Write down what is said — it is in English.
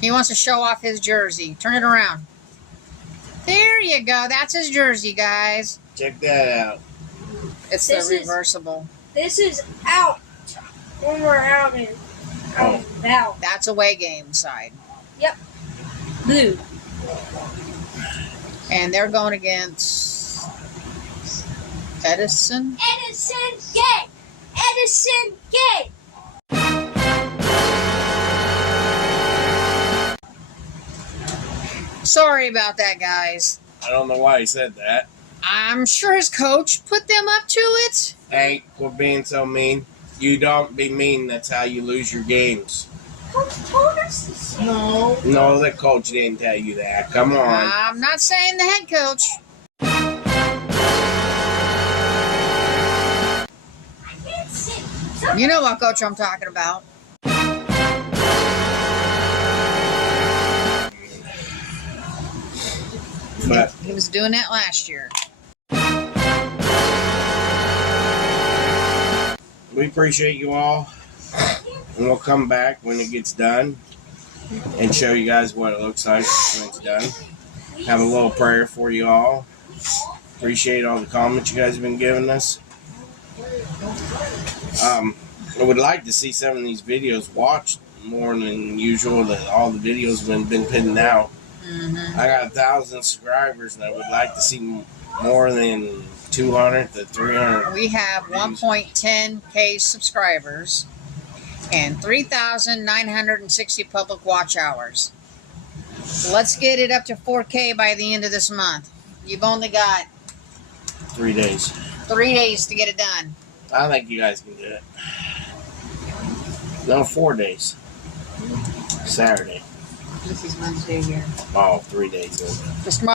He wants to show off his jersey. Turn it around. There you go. That's his jersey, guys. Check that out. It's the reversible. This is out when we're out and about. That's away game side. Yep. Blue. And they're going against Edison. Edison Gate. Edison Gate. Sorry about that, guys. I don't know why he said that. I'm sure his coach put them up to it. Hey, quit being so mean. You don't be mean. That's how you lose your games. Coach told us to say. No, the coach didn't tell you that. Come on. I'm not saying the head coach. I can't see. You know what coach I'm talking about. But He was doing that last year. we appreciate you all. And we'll come back when it gets done and show you guys what it looks like when it's done. Have a little prayer for you all. Appreciate all the comments you guys have been giving us. I would like to see some of these videos watched more than usual. That all the videos have been putting out. Mm-hmm. I got 1,000 subscribers, and I would like to see more than 200 to 300. We have 1.10K subscribers and 3,960 public watch hours. Let's get it up to 4K by the end of this month. You've only got 3 days. 3 days to get it done. I think you guys can do it. No, 4 days. Saturday. This is Wednesday here. Oh, 3 days. Just